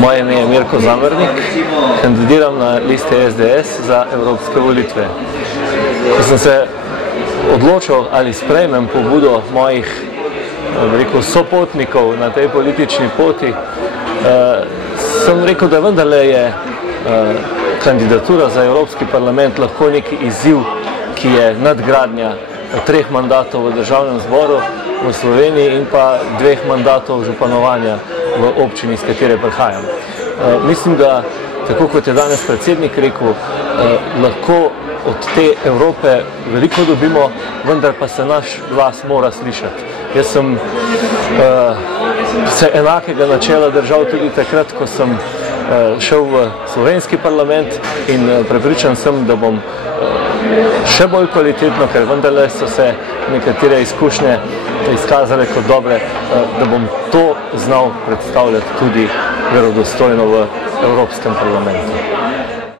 Moje ime je Mirko Zamernik, kandidiram na listi SDS za evropske volitve. Ko sem se odločil, ali sprejmem pobudo mojih sopotnikov na tej politični poti, sem rekel, da vendarle je kandidatura za Evropski parlament lahko neki izziv, ki je nadgradnja 3 mandatov v državnem zboru v Sloveniji in pa 2 mandatov županovanja v občini, iz katere prihajam. Mislim, da, tako kot je danes predsednik rekel, lahko od te Evrope veliko dobimo, vendar pa se naš glas mora slišati. Jaz sem se enakega načela držal tudi takrat, ko sem šel v slovenski parlament in prepričan sem, da bom še bolj kvalitetno, ker vendarle so se nekatere izkušnje izkazale kot dobre, da bom to znal predstavljati tudi verodostojno v Evropskem parlamentu.